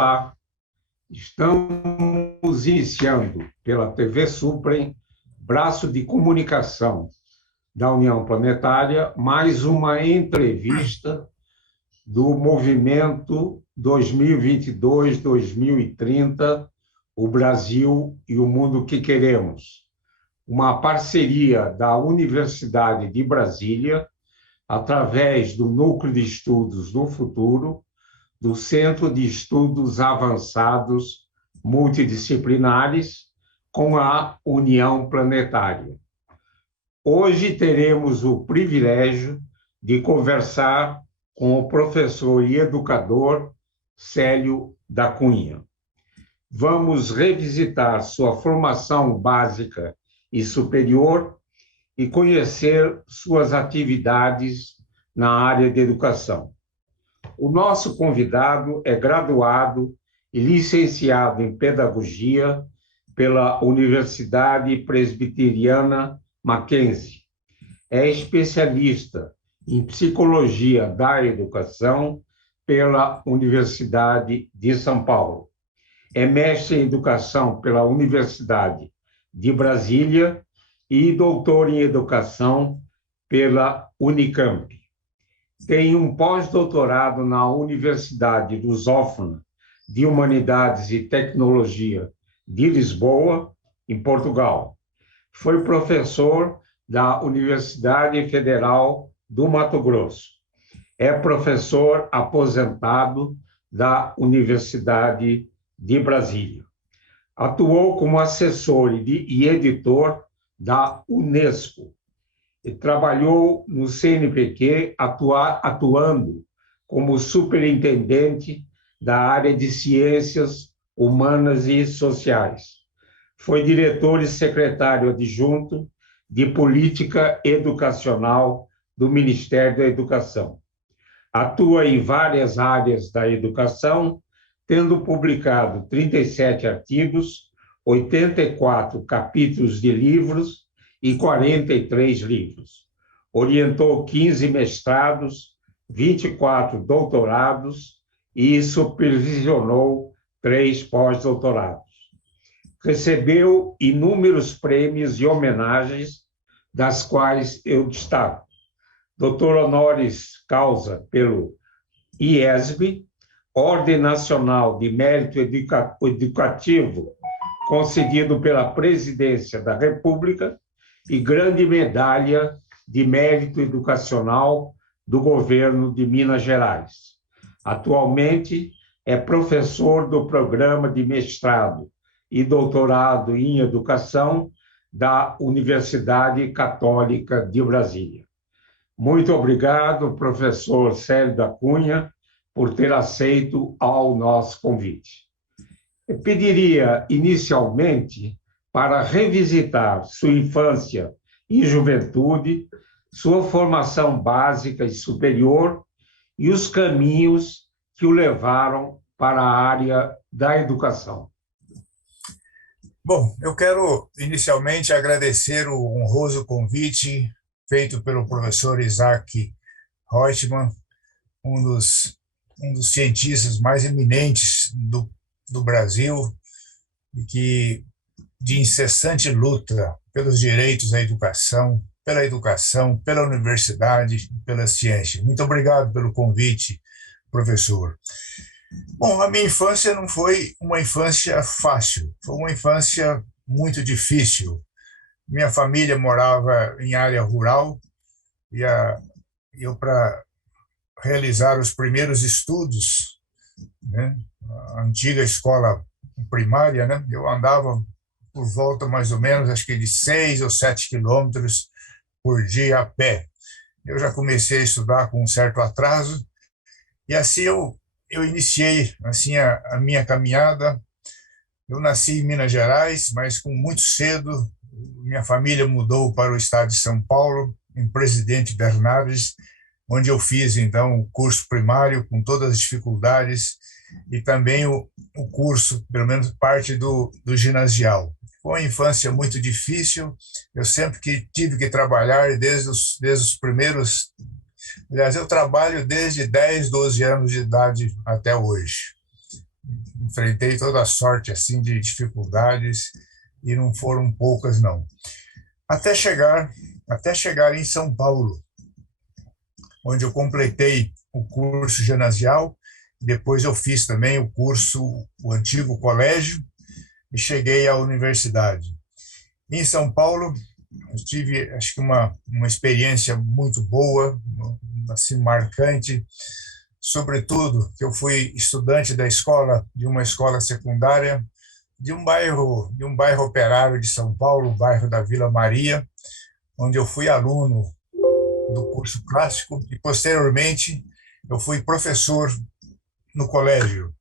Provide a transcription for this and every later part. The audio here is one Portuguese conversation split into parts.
Olá, estamos iniciando pela TV Suprem, braço de comunicação da União Planetária, mais uma entrevista do movimento 2022-2030, o Brasil e o mundo que queremos. Uma parceria da Universidade de Brasília, através do Núcleo de Estudos do Futuro, do Centro de Estudos Avançados Multidisciplinares, com a União Planetária. Hoje teremos o privilégio de conversar com o professor e educador Célio da Cunha. Vamos revisitar sua formação básica e superior e conhecer suas atividades na área de educação. O nosso convidado é graduado e licenciado em Pedagogia pela Universidade Presbiteriana Mackenzie. É especialista em Psicologia da Educação pela Universidade de São Paulo. É mestre em Educação pela Universidade de Brasília e doutor em Educação pela Unicamp. Tem um pós-doutorado na Universidade Lusófona de Humanidades e Tecnologia de Lisboa, em Portugal. Foi professor da Universidade Federal do Mato Grosso. É professor aposentado da Universidade de Brasília. Atuou como assessor e editor da Unesco e trabalhou no CNPq, atuando como superintendente da área de Ciências Humanas e Sociais. Foi diretor e secretário adjunto de Política Educacional do Ministério da Educação. Atua em várias áreas da educação, tendo publicado 37 artigos, 84 capítulos de livros e 43 livros. Orientou 15 mestrados, 24 doutorados e supervisionou 3 pós-doutorados. Recebeu inúmeros prêmios e homenagens, das quais eu destaco: doutor honoris causa pelo IESB, Ordem Nacional de Mérito Educativo, concedido pela Presidência da República, e Grande Medalha de Mérito Educacional do Governo de Minas Gerais. Atualmente é professor do Programa de Mestrado e Doutorado em Educação da Universidade Católica de Brasília. Muito obrigado, professor Célio da Cunha, por ter aceito ao nosso convite. Eu pediria, inicialmente, para revisitar sua infância e juventude, sua formação básica e superior e os caminhos que o levaram para a área da educação. Bom, eu quero inicialmente agradecer o honroso convite feito pelo professor Isaac Reutemann, um dos cientistas mais eminentes do Brasil e que de incessante luta pelos direitos à educação, pela universidade, pela ciência. Muito obrigado pelo convite, professor. Bom, a minha infância não foi uma infância fácil, foi uma infância muito difícil. Minha família morava em área rural e eu, para realizar os primeiros estudos, né, a antiga escola primária, né, eu andava por volta mais ou menos, acho que de 6 ou 7 quilômetros por dia a pé. Eu já comecei a estudar com um certo atraso e assim eu iniciei assim a minha caminhada. Eu nasci em Minas Gerais, mas com muito cedo minha família mudou para o estado de São Paulo, em Presidente Bernardes, onde eu fiz então o curso primário com todas as dificuldades e também o curso, pelo menos parte do ginasial. Foi uma infância muito difícil, eu sempre tive que trabalhar desde os primeiros... Aliás, eu trabalho desde 10, 12 anos de idade até hoje. enfrentei toda a sorte assim de dificuldades e não foram poucas não. Até chegar em São Paulo, onde eu completei o curso ginasial, depois eu fiz também o antigo colégio e cheguei à universidade. Em São Paulo, eu tive, acho que uma experiência muito boa, assim, marcante, sobretudo que eu fui estudante de uma escola secundária, de um bairro operário de São Paulo, o bairro da Vila Maria, onde eu fui aluno do curso clássico e, posteriormente, eu fui professor no colégio.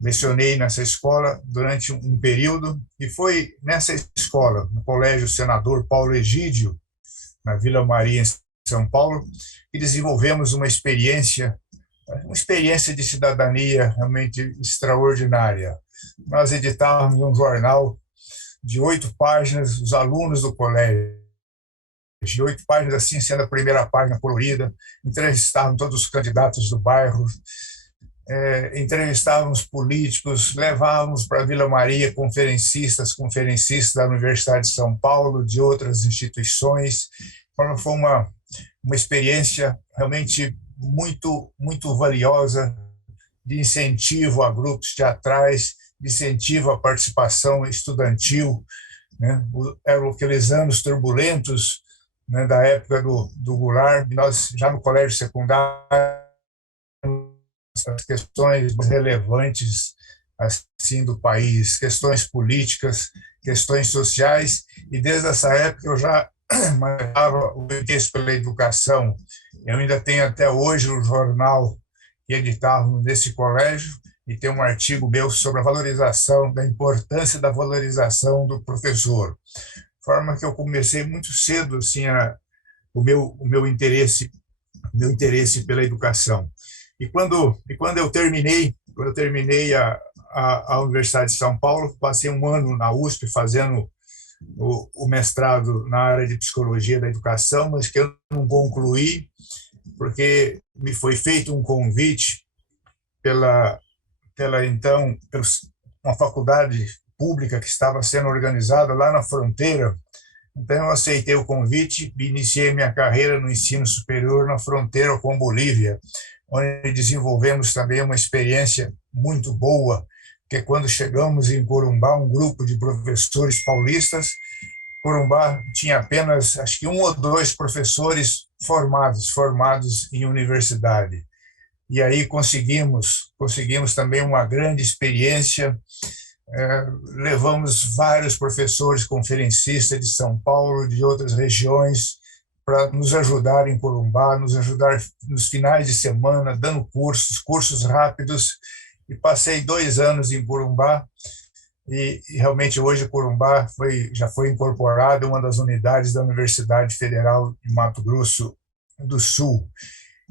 Lecionei nessa escola durante um período e foi nessa escola, no Colégio Senador Paulo Egídio, na Vila Maria, em São Paulo, que desenvolvemos uma experiência de cidadania realmente extraordinária. Nós editávamos um jornal de 8 páginas, os alunos do colégio, de 8 páginas, assim, sendo a primeira página colorida, entrevistávamos todos os candidatos do bairro, entrevistávamos políticos, levávamos para a Vila Maria conferencistas da Universidade de São Paulo, de outras instituições. Então, foi uma experiência realmente muito valiosa, de incentivo a grupos teatrais, de incentivo à participação estudantil, né? Eram aqueles anos turbulentos, né, da época do Goulart. Nós, já no colégio secundário, as questões relevantes assim do país, questões políticas, questões sociais, e desde essa época eu já manejava o interesse pela educação. Eu ainda tenho até hoje o jornal que editávamos nesse colégio, e tem um artigo meu sobre a valorização, da importância da valorização do professor. De forma que eu comecei muito cedo assim, o meu interesse pela educação. E quando eu terminei a Universidade de São Paulo, passei um ano na USP fazendo o mestrado na área de psicologia da educação, mas que eu não concluí, porque me foi feito um convite pela uma faculdade pública que estava sendo organizada lá na fronteira. Então eu aceitei o convite e iniciei minha carreira no ensino superior na fronteira com Bolívia, onde desenvolvemos também uma experiência muito boa, que quando chegamos em Corumbá, um grupo de professores paulistas, Corumbá tinha apenas, acho que 1 ou 2 professores formados em universidade. E aí conseguimos também uma grande experiência. Levamos vários professores conferencistas de São Paulo, de outras regiões, para nos ajudar em Corumbá, nos ajudar nos finais de semana, dando cursos rápidos. E passei 2 anos em Corumbá, e realmente hoje Corumbá já foi incorporada uma das unidades da Universidade Federal de Mato Grosso do Sul.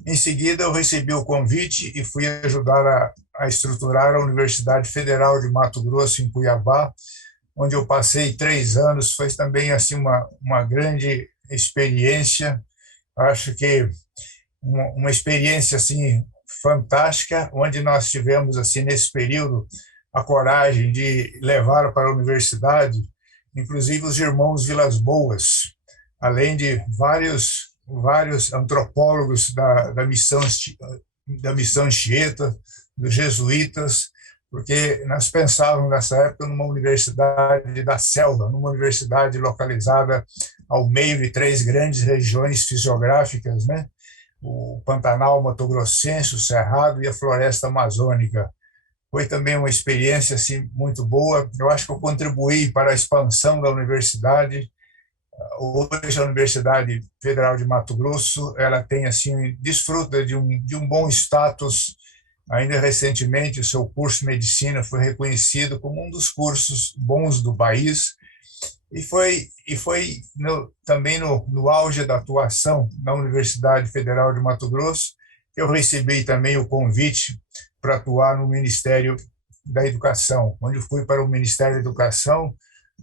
Em seguida, eu recebi o convite e fui ajudar a estruturar a Universidade Federal de Mato Grosso, em Cuiabá, onde eu passei 3 anos. Foi também assim uma grande experiência. Acho que uma experiência assim fantástica, onde nós tivemos assim nesse período a coragem de levar para a universidade, inclusive os irmãos Vilas Boas, além de vários antropólogos da missão Anchieta, dos jesuítas, porque nós pensávamos nessa época numa universidade da selva, numa universidade localizada ao meio de 3 grandes regiões fisiográficas, né? O Pantanal Mato-Grossense, o Cerrado e a Floresta Amazônica. Foi também uma experiência assim muito boa. Eu acho que eu contribuí para a expansão da universidade. Hoje a Universidade Federal de Mato Grosso, ela tem assim, desfruta de um bom status. Ainda recentemente o seu curso de medicina foi reconhecido como um dos cursos bons do país, e foi também no auge da atuação na Universidade Federal de Mato Grosso que eu recebi também o convite para atuar no Ministério da Educação, onde eu fui para o Ministério da Educação,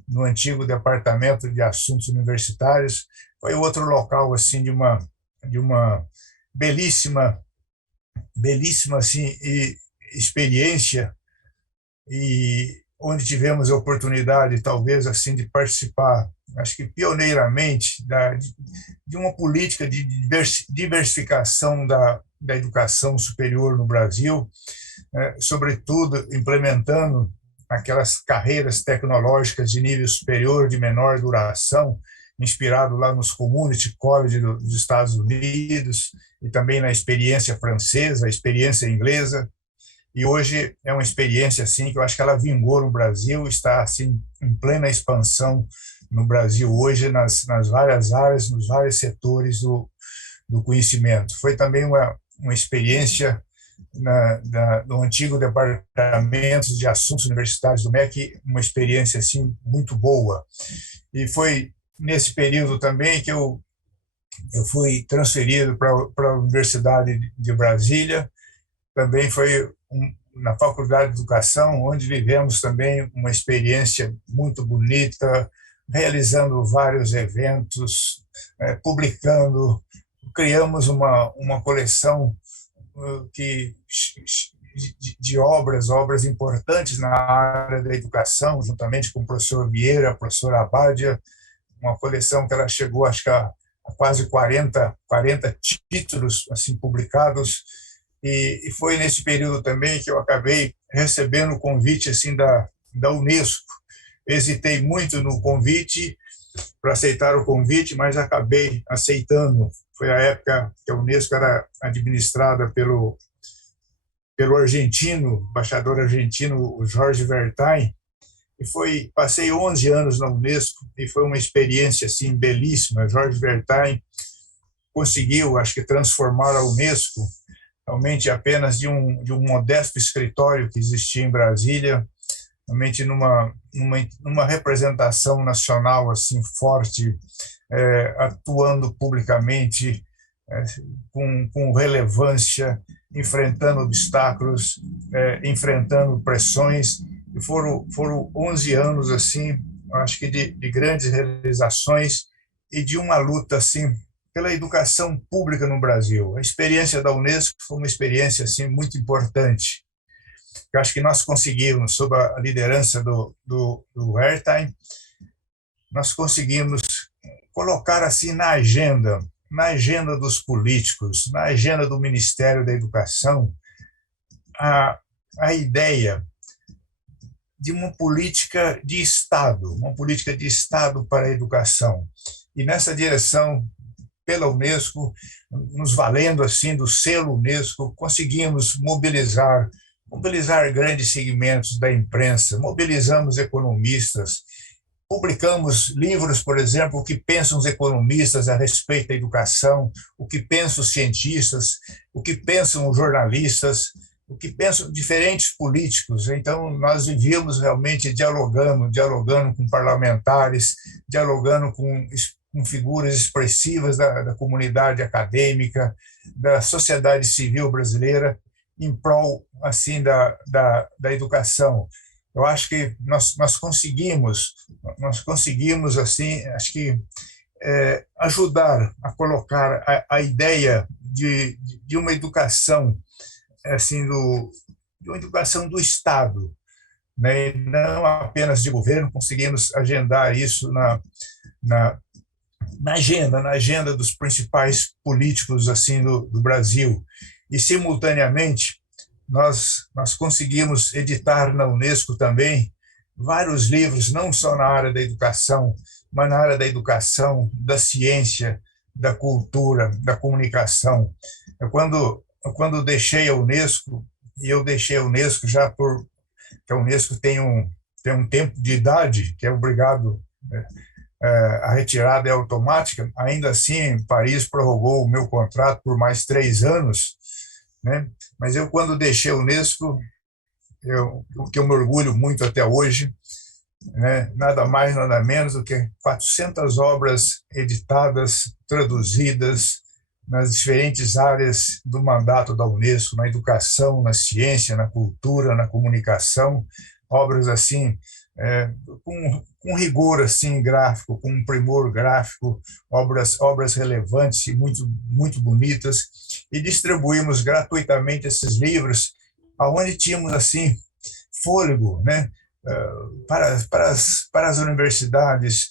no antigo Departamento de Assuntos Universitários. Foi outro local assim de uma belíssima assim experiência, e onde tivemos a oportunidade, talvez, assim, de participar, acho que pioneiramente, de uma política de diversificação da educação superior no Brasil, sobretudo implementando aquelas carreiras tecnológicas de nível superior, de menor duração, inspirado lá nos Community College dos Estados Unidos e também na experiência francesa, a experiência inglesa. E hoje é uma experiência assim que eu acho que ela vingou no Brasil, está assim em plena expansão no Brasil hoje nas várias áreas, nos vários setores do conhecimento. Foi também uma experiência no antigo Departamento de Assuntos Universitários do MEC, uma experiência assim muito boa. E foi nesse período também que eu fui transferido para a Universidade de Brasília. Também foi na Faculdade de Educação, onde vivemos também uma experiência muito bonita, realizando vários eventos, publicando, criamos uma coleção de obras importantes na área da educação, juntamente com o professor Vieira, a professora Abádia, uma coleção que ela chegou, acho que a quase 40 títulos assim publicados, e foi nesse período também que eu acabei recebendo o convite assim da Unesco. Hesitei muito no convite, para aceitar o convite, mas acabei aceitando. Foi a época que a Unesco era administrada pelo argentino, embaixador argentino, o Jorge Vertain, e passei 11 anos na Unesco, e foi uma experiência assim belíssima. Jorge Vertain conseguiu, acho que, transformar a Unesco realmente apenas de um modesto escritório que existia em Brasília, realmente numa representação nacional assim forte, atuando publicamente, com relevância, enfrentando obstáculos, enfrentando pressões. E foram 11 anos assim, acho que de grandes realizações e de uma luta assim pela educação pública no Brasil. A experiência da Unesco foi uma experiência assim muito importante. Eu acho que nós conseguimos, sob a liderança do Vertain, nós conseguimos colocar assim na agenda dos políticos, na agenda do Ministério da Educação, a ideia de uma política de Estado para a educação. E nessa direção, pela Unesco, nos valendo assim do selo Unesco, conseguimos mobilizar grandes segmentos da imprensa, mobilizamos economistas, publicamos livros, por exemplo, o que pensam os economistas a respeito da educação, o que pensam os cientistas, o que pensam os jornalistas, o que pensam diferentes políticos. Então, nós vivíamos realmente dialogando com parlamentares, dialogando com figuras expressivas da comunidade acadêmica, da sociedade civil brasileira, em prol assim da educação. Eu acho que nós conseguimos assim, acho que ajudar a colocar a ideia de uma educação assim de uma educação do Estado, né? Não apenas de governo. Conseguimos agendar isso na agenda dos principais políticos assim do Brasil. E, simultaneamente, nós conseguimos editar na Unesco também vários livros, não só na área da educação, mas na área da educação, da ciência, da cultura, da comunicação. Quando deixei a Unesco, e eu deixei a Unesco já que a Unesco tem um tempo de idade que é obrigado, né, a retirada é automática. Ainda assim, Paris prorrogou o meu contrato por mais 3 anos, né? Mas eu, quando deixei a Unesco, o que eu me orgulho muito até hoje, né, nada mais, nada menos do que 400 obras editadas, traduzidas nas diferentes áreas do mandato da Unesco, na educação, na ciência, na cultura, na comunicação, obras assim, com rigor assim gráfico, com um primor gráfico, obras relevantes e muito muito bonitas, e distribuímos gratuitamente esses livros, aonde tínhamos assim fôlego, né, para as universidades,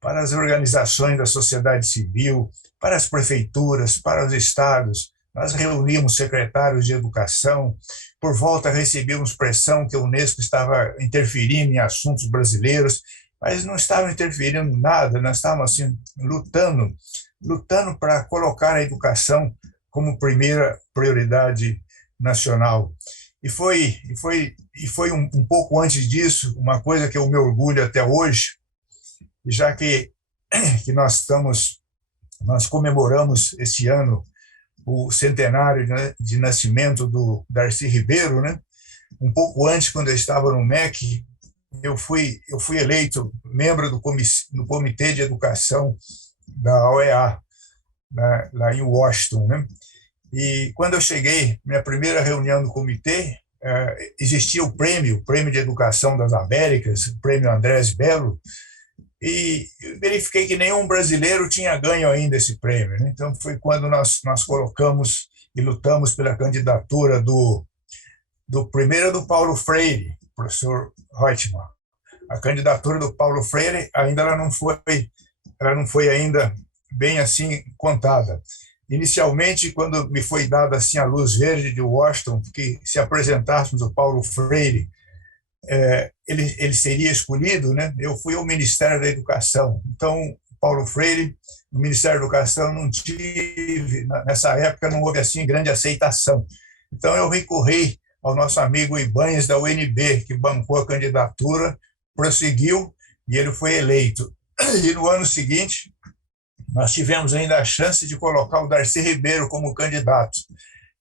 para as organizações da sociedade civil, para as prefeituras, para os estados. Nós reuníamos secretários de educação, por volta recebíamos pressão que a Unesco estava interferindo em assuntos brasileiros, mas não estava interferindo em nada, nós estávamos assim, lutando para colocar a educação como primeira prioridade nacional. E foi um pouco antes disso, uma coisa que eu me orgulho até hoje, já que nós comemoramos esse ano o centenário, né, de nascimento do Darcy Ribeiro, né? Um pouco antes, quando eu estava no MEC, eu fui eleito membro do Comitê de Educação da OEA, lá em Washington, né? E quando eu cheguei, minha primeira reunião no comitê, existia o prêmio de Educação das Américas, o prêmio Andrés Bello, e verifiquei que nenhum brasileiro tinha ganho ainda esse prêmio, né? Então foi quando nós colocamos e lutamos pela candidatura primeiro do Paulo Freire, professor Reutemann. A candidatura do Paulo Freire ainda ela não foi ainda bem assim contada. Inicialmente, quando me foi dada assim a luz verde de Washington, que se apresentássemos o Paulo Freire, ele seria escolhido, né? Eu fui ao Ministério da Educação. Então, Paulo Freire, no Ministério da Educação, nessa época não houve assim grande aceitação. Então, eu recorri ao nosso amigo Ibanez da UNB, que bancou a candidatura, prosseguiu e ele foi eleito. E no ano seguinte, nós tivemos ainda a chance de colocar o Darcy Ribeiro como candidato,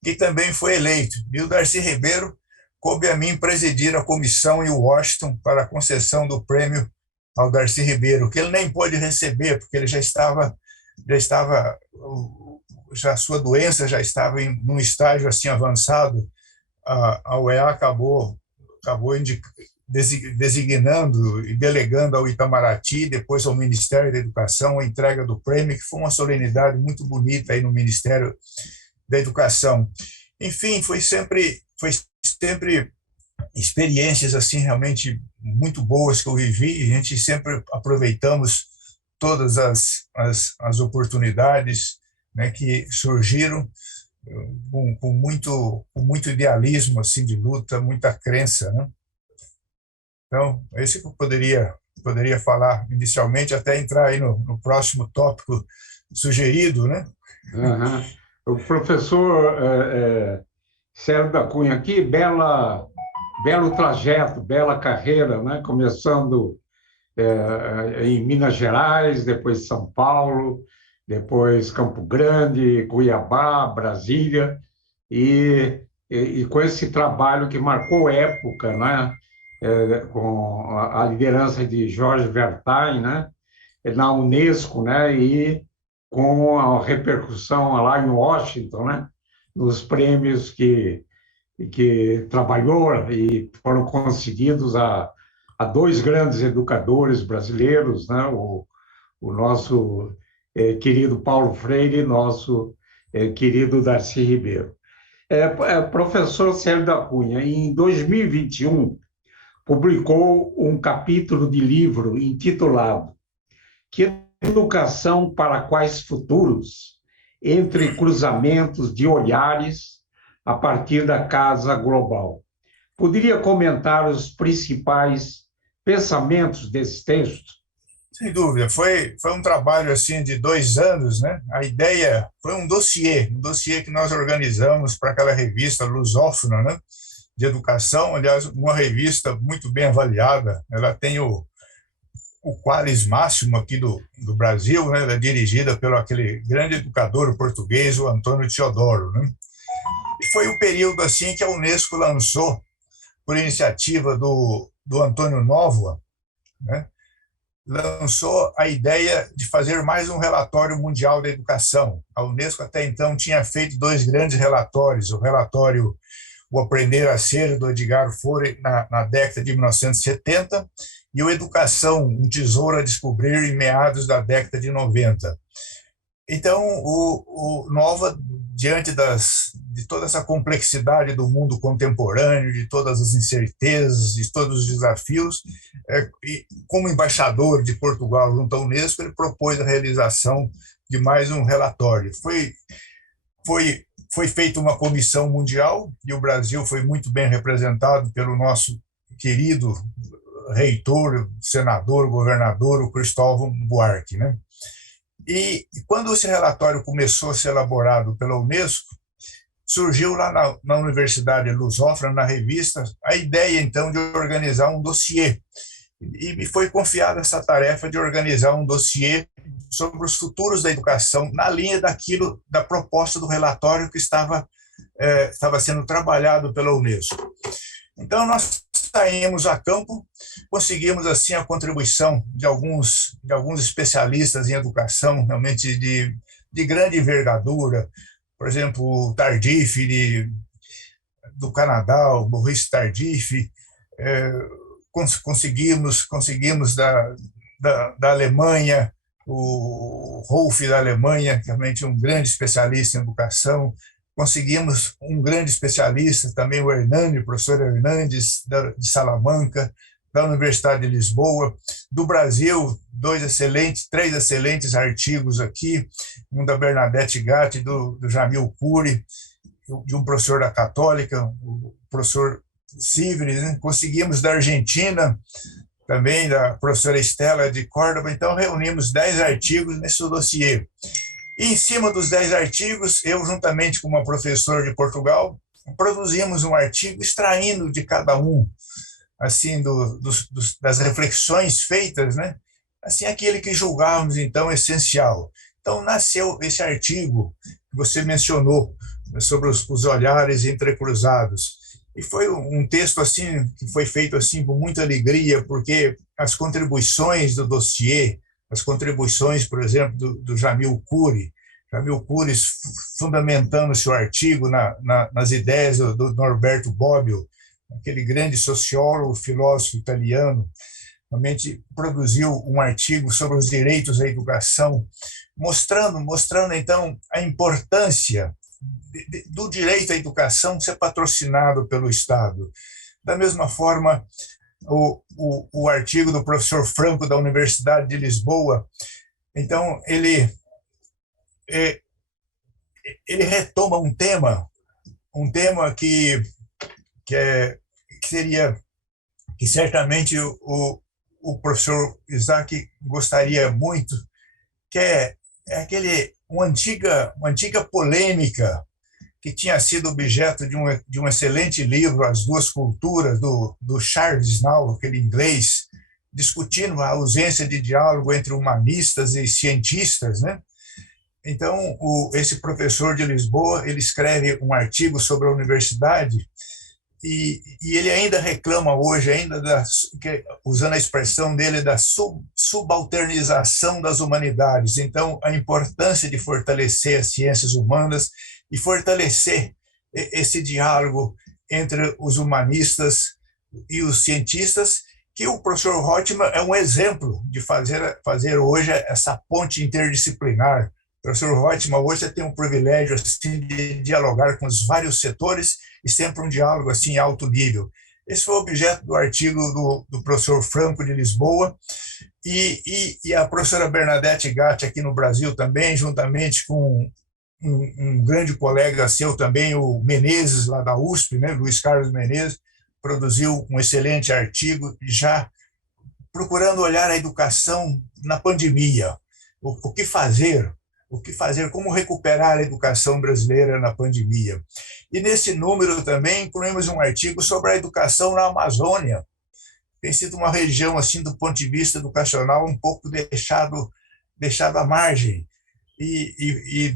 que também foi eleito. E o Darcy Ribeiro coube a mim presidir a comissão em Washington para a concessão do prêmio ao Darcy Ribeiro, que ele nem pôde receber, porque ele já sua doença já estava num estágio assim avançado. A UEA acabou designando e delegando ao Itamaraty, depois ao Ministério da Educação, a entrega do prêmio, que foi uma solenidade muito bonita aí no Ministério da Educação. Enfim, foi sempre experiências assim realmente muito boas que eu vivi. A gente sempre aproveitamos todas as oportunidades, né, que surgiram com muito idealismo assim de luta, muita crença, né? Então, é isso que eu poderia falar inicialmente, até entrar aí no próximo tópico sugerido, né? Uhum. O professor Célio da Cunha aqui, belo trajeto, bela carreira, né? Começando em Minas Gerais, depois São Paulo, depois Campo Grande, Cuiabá, Brasília, e com esse trabalho que marcou época, né? Com a liderança de Jorge Vertain, né? Na Unesco, né? E com a repercussão lá em Washington, né? Nos prêmios que trabalhou e foram concedidos a dois grandes educadores brasileiros, né? O nosso querido Paulo Freire e nosso querido Darcy Ribeiro. Professor Célio da Cunha, em 2021, publicou um capítulo de livro intitulado Que Educação para Quais Futuros? Entre cruzamentos de olhares a partir da Casa Global. Poderia comentar os principais pensamentos desse texto? Sem dúvida, foi um trabalho assim de 2 anos, né? A ideia foi um dossiê que nós organizamos para aquela revista lusófona, né? De educação, aliás, uma revista muito bem avaliada. Ela tem o Qualis Máximo aqui do Brasil, né? Ela é dirigida pelo aquele grande educador português, o Antônio Teodoro, né? E foi um período assim que a Unesco lançou, por iniciativa do Antônio Novoa, né? Lançou a ideia de fazer mais um relatório mundial da educação. A Unesco até então tinha feito 2 grandes relatórios, o relatório O Aprender a Ser, do Edgar Faure, na década de 1970, e o Educação, um Tesouro a Descobrir, em meados da década de 90. Então, o Nova diante de toda essa complexidade do mundo contemporâneo, de todas as incertezas, de todos os desafios, e como embaixador de Portugal junto à Unesco, ele propôs a realização de mais um relatório. Foi feita uma comissão mundial e o Brasil foi muito bem representado pelo nosso querido reitor, senador, governador, o Cristóvão Buarque, né? E quando esse relatório começou a ser elaborado pela Unesco, surgiu lá na Universidade Lusófona, na revista, a ideia, então, de organizar um dossiê. E me foi confiada essa tarefa de organizar um dossiê sobre os futuros da educação, na linha da proposta do relatório que estava sendo trabalhado pela Unesco. Então, nós saímos a campo, conseguimos assim a contribuição de alguns especialistas em educação, realmente de grande envergadura, por exemplo, o Tardif do Canadá, o Maurice Tardif, conseguimos da Alemanha, o Rolf da Alemanha, que realmente é um grande especialista em educação. Conseguimos um grande especialista também, o Hernandes, o professor Hernandes, de Salamanca, da Universidade de Lisboa. Do Brasil, três excelentes artigos aqui, um da Bernadette Gatti, do Jamil Cury, de um professor da Católica, o professor Sivri, né? Conseguimos da Argentina, também da professora Estela de Córdoba. Então, reunimos 10 artigos nesse dossiê. E, em cima dos 10 artigos, eu, juntamente com uma professora de Portugal, produzimos um artigo extraindo de cada um, assim, das reflexões feitas, né? Assim, aquele que julgávamos, então, essencial. Então, nasceu esse artigo que você mencionou, sobre os olhares entrecruzados. E foi um texto assim que foi feito assim com muita alegria, porque as contribuições do dossiê, as contribuições, por exemplo, do Jamil Cury fundamentando seu artigo nas ideias do Norberto Bobbio, aquele grande sociólogo, filósofo italiano, realmente produziu um artigo sobre os direitos à educação, mostrando então a importância do direito à educação ser patrocinado pelo Estado. Da mesma forma, o artigo do professor Franco, da Universidade de Lisboa, então, ele retoma um tema que certamente o professor Isaac gostaria muito, que é uma antiga polêmica que tinha sido objeto de um excelente livro, As Duas Culturas, do Charles Snow, aquele inglês, discutindo a ausência de diálogo entre humanistas e cientistas, né? Então, esse professor de Lisboa, ele escreve um artigo sobre a universidade e ele ainda reclama hoje, usando a expressão dele, da subalternização das humanidades. Então, a importância de fortalecer as ciências humanas e fortalecer esse diálogo entre os humanistas e os cientistas, que o professor Reutemann é um exemplo de fazer hoje essa ponte interdisciplinar. O professor Reutemann hoje tem um privilégio assim, de dialogar com os vários setores e sempre um diálogo assim, em alto nível. Esse foi o objeto do artigo do professor Franco de Lisboa e a professora Bernadette Gatti aqui no Brasil também, juntamente com um grande colega seu também, o Menezes, lá da USP, né, Luiz Carlos Menezes, produziu um excelente artigo já procurando olhar a educação na pandemia. O que fazer, como recuperar a educação brasileira na pandemia. E nesse número também incluímos um artigo sobre a educação na Amazônia. Tem sido uma região, assim, do ponto de vista educacional, um pouco deixado à margem. E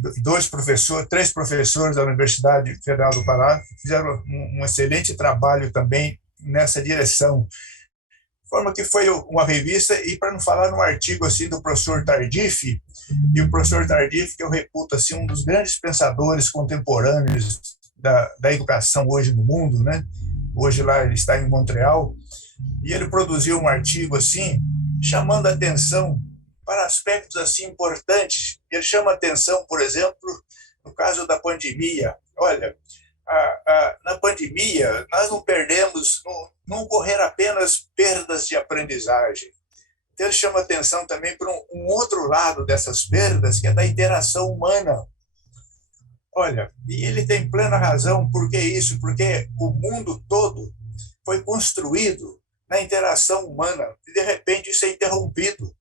três professores da Universidade Federal do Pará fizeram um excelente trabalho também nessa direção. De forma que foi uma revista, e para não falar num artigo assim do professor Tardif, e o professor Tardif, que eu reputo assim, um dos grandes pensadores contemporâneos da educação hoje no mundo, né? Hoje lá ele está em Montreal, e ele produziu um artigo assim, chamando a atenção para aspectos assim importantes. Ele chama atenção, por exemplo, No caso da pandemia, olha, na pandemia, nós não perdemos, não ocorreram apenas perdas de aprendizagem. Então, ele chama atenção também para um outro lado dessas perdas, que é da interação humana. Olha, e ele tem plena razão. Por que isso? Porque o mundo todo foi construído na interação humana e, de repente, isso é interrompido.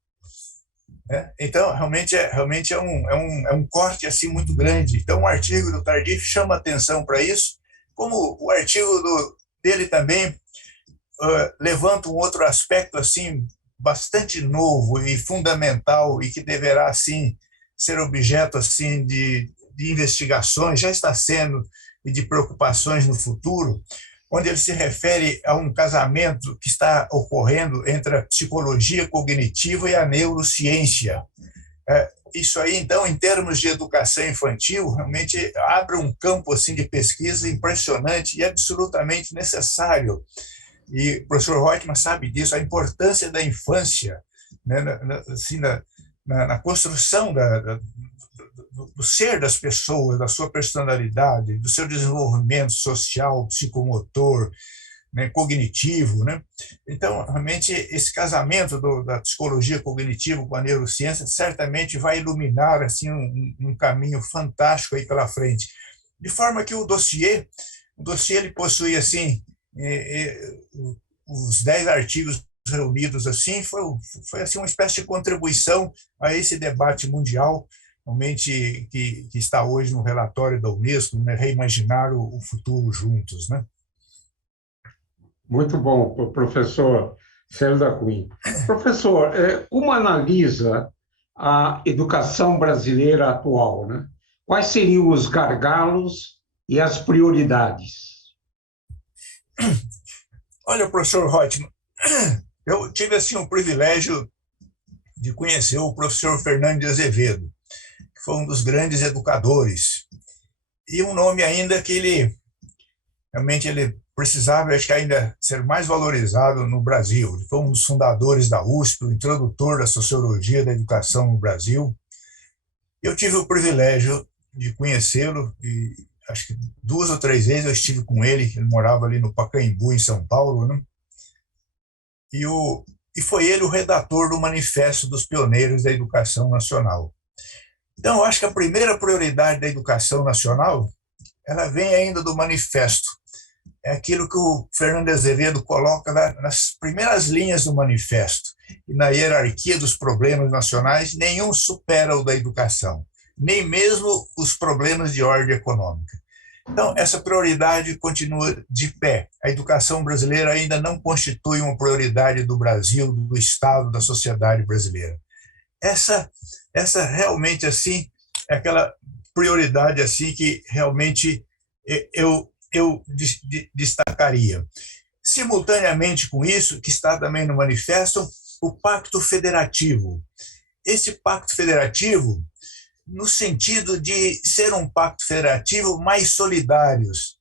Né? Então, realmente é um corte assim muito grande. Então, o artigo do Tardif chama atenção para isso, como o artigo dele também levanta um outro aspecto assim bastante novo e fundamental e que deverá assim ser objeto assim de investigações, já está sendo, e de preocupações no futuro, onde ele se refere a um casamento que está ocorrendo entre a psicologia cognitiva e a neurociência. Isso aí, então, em termos de educação infantil, realmente abre um campo assim de pesquisa impressionante e absolutamente necessário. E o professor Reutemann sabe disso, a importância da infância, né, assim, na construção do ser das pessoas, da sua personalidade, do seu desenvolvimento social, psicomotor, né, cognitivo. Né? Então, realmente, esse casamento da psicologia cognitiva com a neurociência certamente vai iluminar assim, um caminho fantástico aí pela frente. De forma que o dossiê ele possui assim, os 10 artigos reunidos assim, foi assim, uma espécie de contribuição a esse debate mundial, realmente que está hoje no relatório da Unesco, né, reimaginar o futuro juntos. Né? Muito bom, professor Célio da Cunha. Professor, como analisa a educação brasileira atual? Né? Quais seriam os gargalos e as prioridades? Olha, professor Reutemann, eu tive assim, o privilégio de conhecer o professor Fernando de Azevedo, que foi um dos grandes educadores, e um nome ainda que ele precisava, acho que ainda ser mais valorizado no Brasil. Ele foi um dos fundadores da USP, o introdutor da sociologia da educação no Brasil. Eu tive o privilégio de conhecê-lo e acho que 2 ou 3 vezes eu estive com ele. Ele morava ali no Pacaembu, em São Paulo, né? E foi ele o redator do Manifesto dos Pioneiros da Educação Nacional. Então, eu acho que a primeira prioridade da educação nacional, ela vem ainda do manifesto. É aquilo que o Fernando Azevedo coloca nas primeiras linhas do manifesto. E na hierarquia dos problemas nacionais, nenhum supera o da educação, nem mesmo os problemas de ordem econômica. Então, essa prioridade continua de pé. A educação brasileira ainda não constitui uma prioridade do Brasil, do Estado, da sociedade brasileira. Essa realmente assim é aquela prioridade assim que realmente eu destacaria. Simultaneamente com isso, que está também no manifesto, o Pacto Federativo. Esse Pacto Federativo, no sentido de ser um pacto federativo mais solidários,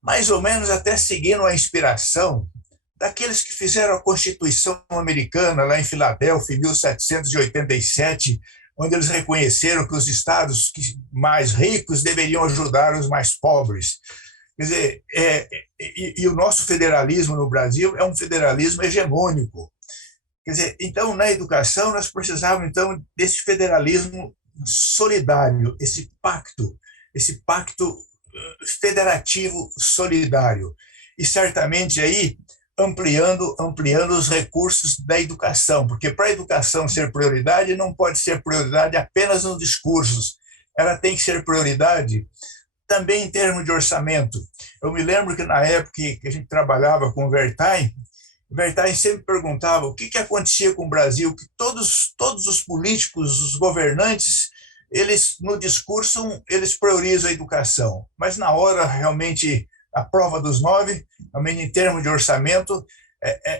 mais ou menos até seguindo a inspiração daqueles que fizeram a Constituição Americana lá em Filadélfia, em 1787, onde eles reconheceram que os estados mais ricos deveriam ajudar os mais pobres. Quer dizer, e o nosso federalismo no Brasil é um federalismo hegemônico. Quer dizer, então, na educação, nós precisávamos então desse federalismo solidário, esse pacto federativo solidário. E certamente aí ampliando os recursos da educação, porque para a educação ser prioridade, não pode ser prioridade apenas nos discursos, ela tem que ser prioridade também em termos de orçamento. Eu me lembro que na época que a gente trabalhava com o Wertheim sempre perguntava o que acontecia com o Brasil, que todos os políticos, os governantes, eles no discurso eles priorizam a educação, mas na hora realmente a prova dos 9, realmente em termos de orçamento,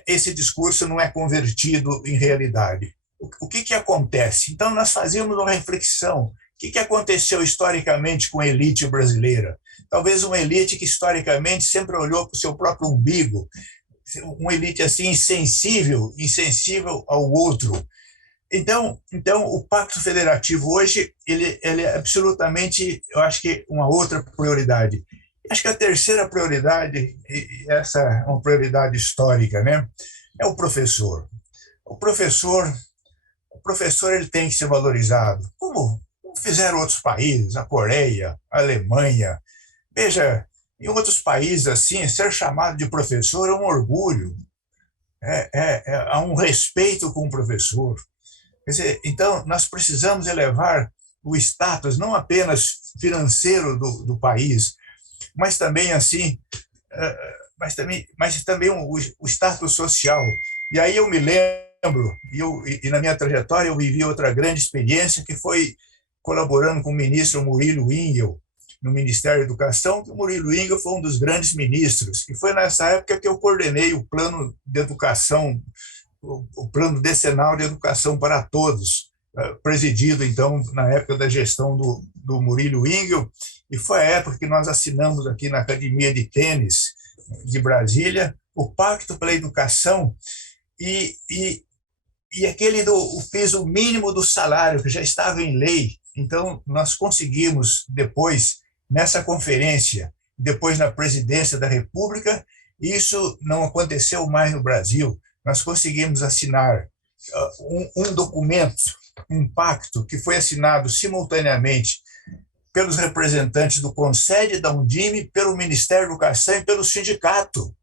esse discurso não é convertido em realidade. O que acontece? Então nós fazíamos uma reflexão. O que aconteceu historicamente com a elite brasileira? Talvez uma elite que historicamente sempre olhou para o seu próprio umbigo, uma elite assim insensível ao outro. Então, o Pacto Federativo hoje ele é absolutamente, eu acho que uma outra prioridade. Acho que a terceira prioridade, e essa é uma prioridade histórica, né, é o professor. O professor, o professor ele tem que ser valorizado, como fizeram outros países, a Coreia, a Alemanha. Veja, em outros países assim, ser chamado de professor é um orgulho, há um respeito com o professor. Quer dizer, então, nós precisamos elevar o status, não apenas financeiro do país, mas também assim, mas também o status social. E aí eu me lembro, e na minha trajetória eu vivi outra grande experiência, que foi colaborando com o ministro Murilo Ingel, no Ministério da Educação, que o Murilo Ingel foi um dos grandes ministros, e foi nessa época que eu coordenei o plano de educação, o plano decenal de educação para todos, presidido, então, na época da gestão do Murilo Ingel, e foi a época que nós assinamos aqui na Academia de Tênis de Brasília o Pacto pela Educação e aquele o piso mínimo do salário, que já estava em lei. Então, nós conseguimos, depois, nessa conferência, depois na presidência da República, isso não aconteceu mais no Brasil. Nós conseguimos assinar um documento, um pacto, que foi assinado simultaneamente pelos representantes do CONSED, da Undime, pelo Ministério da Educação e pelo sindicato.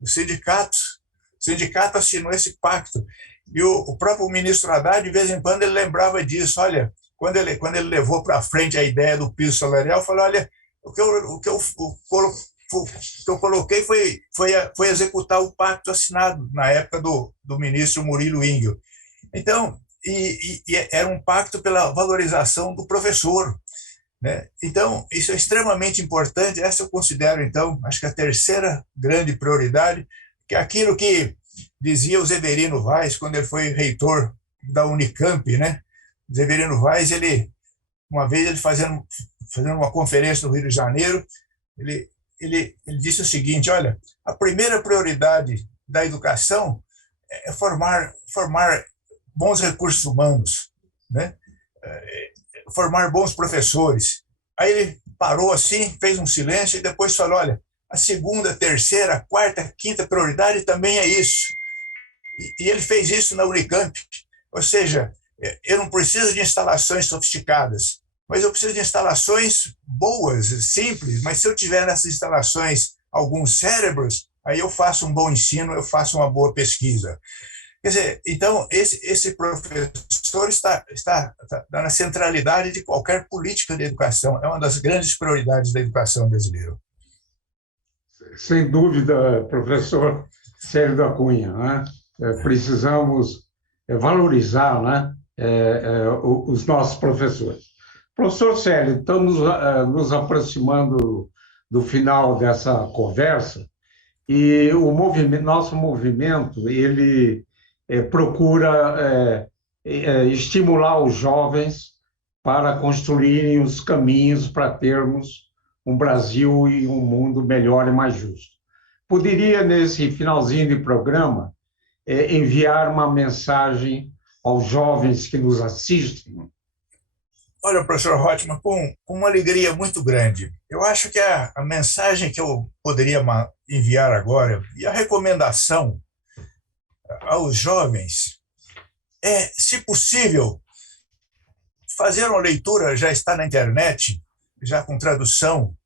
O sindicato assinou esse pacto. E o próprio ministro Haddad, de vez em quando, ele lembrava disso. Olha, quando ele levou para frente a ideia do piso salarial, falou, olha, o que eu coloquei foi executar o pacto assinado na época do ministro Murilo Ingel. Então, e era um pacto pela valorização do professor, né? Então, isso é extremamente importante. Essa eu considero, então, acho que a terceira grande prioridade, que é aquilo que dizia o Zeverino Vaz, quando ele foi reitor da Unicamp, né? Zeverino Vaz, uma vez, ele fazendo uma conferência no Rio de Janeiro, ele disse o seguinte, olha, a primeira prioridade da educação é formar bons recursos humanos, né? Formar bons professores. Aí ele parou assim, fez um silêncio e depois falou, olha, a segunda, terceira, quarta, quinta prioridade também é isso. E ele fez isso na Unicamp. Ou seja, eu não preciso de instalações sofisticadas, mas eu preciso de instalações boas, simples, mas se eu tiver nessas instalações alguns cérebros, aí eu faço um bom ensino, eu faço uma boa pesquisa. Quer dizer, então, esse professor está na centralidade de qualquer política de educação. É uma das grandes prioridades da educação brasileira. Sem dúvida, professor Célio da Cunha, né? Precisamos valorizar, né, os nossos professores. Professor Célio, estamos nos aproximando do final dessa conversa e nosso movimento, ele procura estimular os jovens para construírem os caminhos para termos um Brasil e um mundo melhor e mais justo. Poderia, nesse finalzinho de programa, enviar uma mensagem aos jovens que nos assistem? Olha, professor Rothman, com uma alegria muito grande. Eu acho que a mensagem que eu poderia enviar agora, e a recomendação aos jovens, é, se possível, fazer uma leitura, já está na internet, já com tradução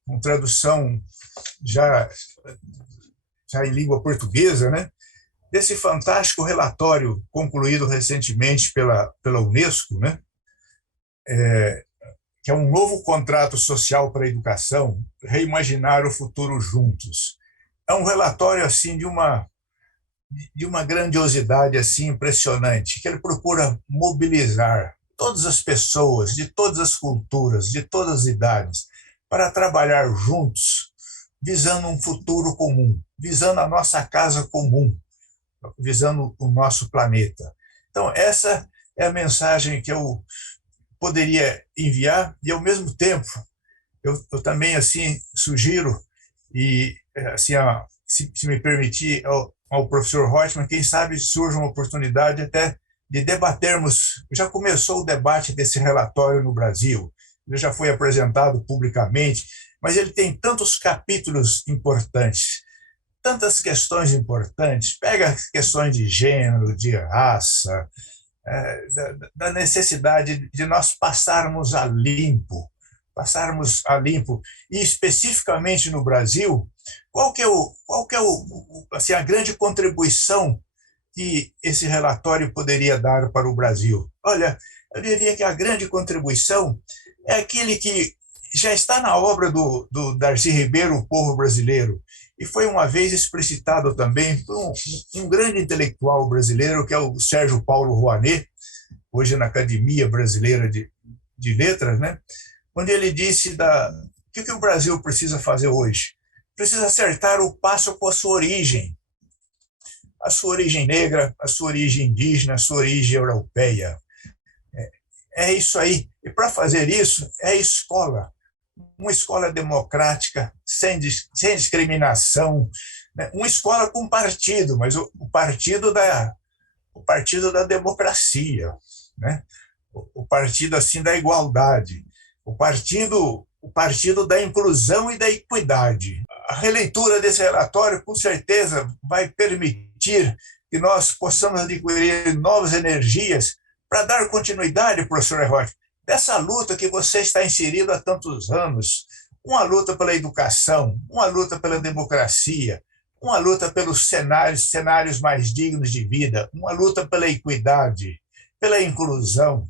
já em língua portuguesa, né? Desse fantástico relatório concluído recentemente pela Unesco, né? Que é um novo contrato social para a educação, reimaginar o futuro juntos. É um relatório assim de uma grandiosidade assim impressionante, que ele procura mobilizar todas as pessoas, de todas as culturas, de todas as idades, para trabalhar juntos, visando um futuro comum, visando a nossa casa comum, visando o nosso planeta. Então, essa é a mensagem que eu poderia enviar, e, ao mesmo tempo, eu também assim sugiro, e assim, se me permitir, ao professor Reutemann, quem sabe surge uma oportunidade até de debatermos. Já começou o debate desse relatório no Brasil, ele já foi apresentado publicamente, mas ele tem tantos capítulos importantes, tantas questões importantes. Pega questões de gênero, de raça, da necessidade de nós passarmos a limpo, e especificamente no Brasil, qual que é assim, a grande contribuição que esse relatório poderia dar para o Brasil? Olha, eu diria que a grande contribuição é aquele que já está na obra do Darcy Ribeiro, O Povo Brasileiro, e foi uma vez explicitado também por um grande intelectual brasileiro, que é o Sérgio Paulo Rouanet, hoje na Academia Brasileira de Letras, né? Onde ele disse o que o Brasil precisa fazer hoje? Precisa acertar o passo com a sua origem negra, a sua origem indígena, a sua origem europeia. É isso aí. E para fazer isso, é a escola. Uma escola democrática, sem discriminação, né? Uma escola com partido, mas o partido da democracia, né? O partido assim da igualdade, o partido da inclusão e da equidade. A releitura desse relatório, com certeza, vai permitir que nós possamos adquirir novas energias para dar continuidade, professor Reutemann, dessa luta que você está inserido há tantos anos, uma luta pela educação, uma luta pela democracia, uma luta pelos cenários mais dignos de vida, uma luta pela equidade, pela inclusão,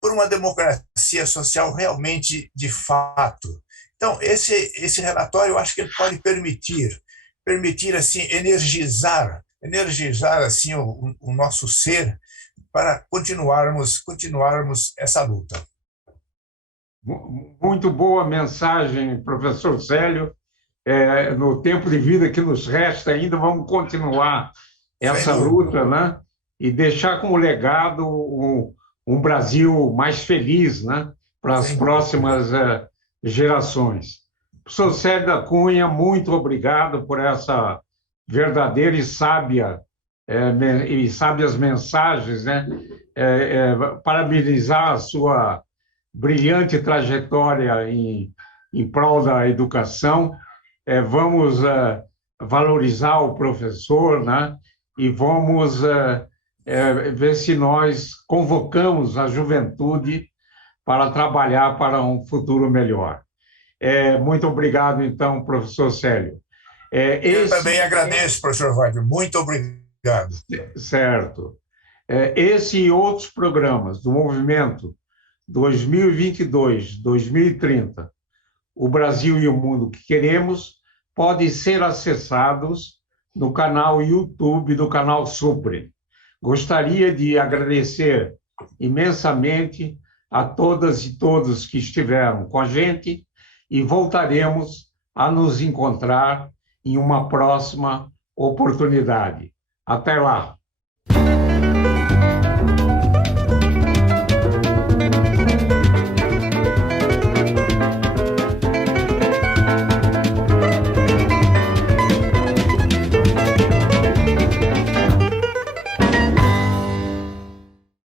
por uma democracia social realmente de fato. Então, esse relatório, eu acho que ele pode permitir assim, energizar assim o nosso ser para continuarmos essa luta. Muito boa mensagem, professor Célio. No tempo de vida que nos resta ainda, vamos continuar essa luta, né? E deixar como legado um Brasil mais feliz, né? Para as próximas gerações. Professor Célio da Cunha, muito obrigado por essa verdadeira e sábias mensagens, né? Parabenizar a sua brilhante trajetória em prol da educação. Vamos valorizar o professor, né? E vamos ver se nós convocamos a juventude para trabalhar para um futuro melhor. Muito obrigado, então, professor Célio. Eu também agradeço, professor Wagner. Muito obrigado. Certo. Esse e outros programas do movimento 2022-2030, o Brasil e o Mundo que Queremos, podem ser acessados no canal YouTube do canal Supre. Gostaria de agradecer imensamente a todas e todos que estiveram com a gente e voltaremos a nos encontrar em uma próxima oportunidade. Até lá!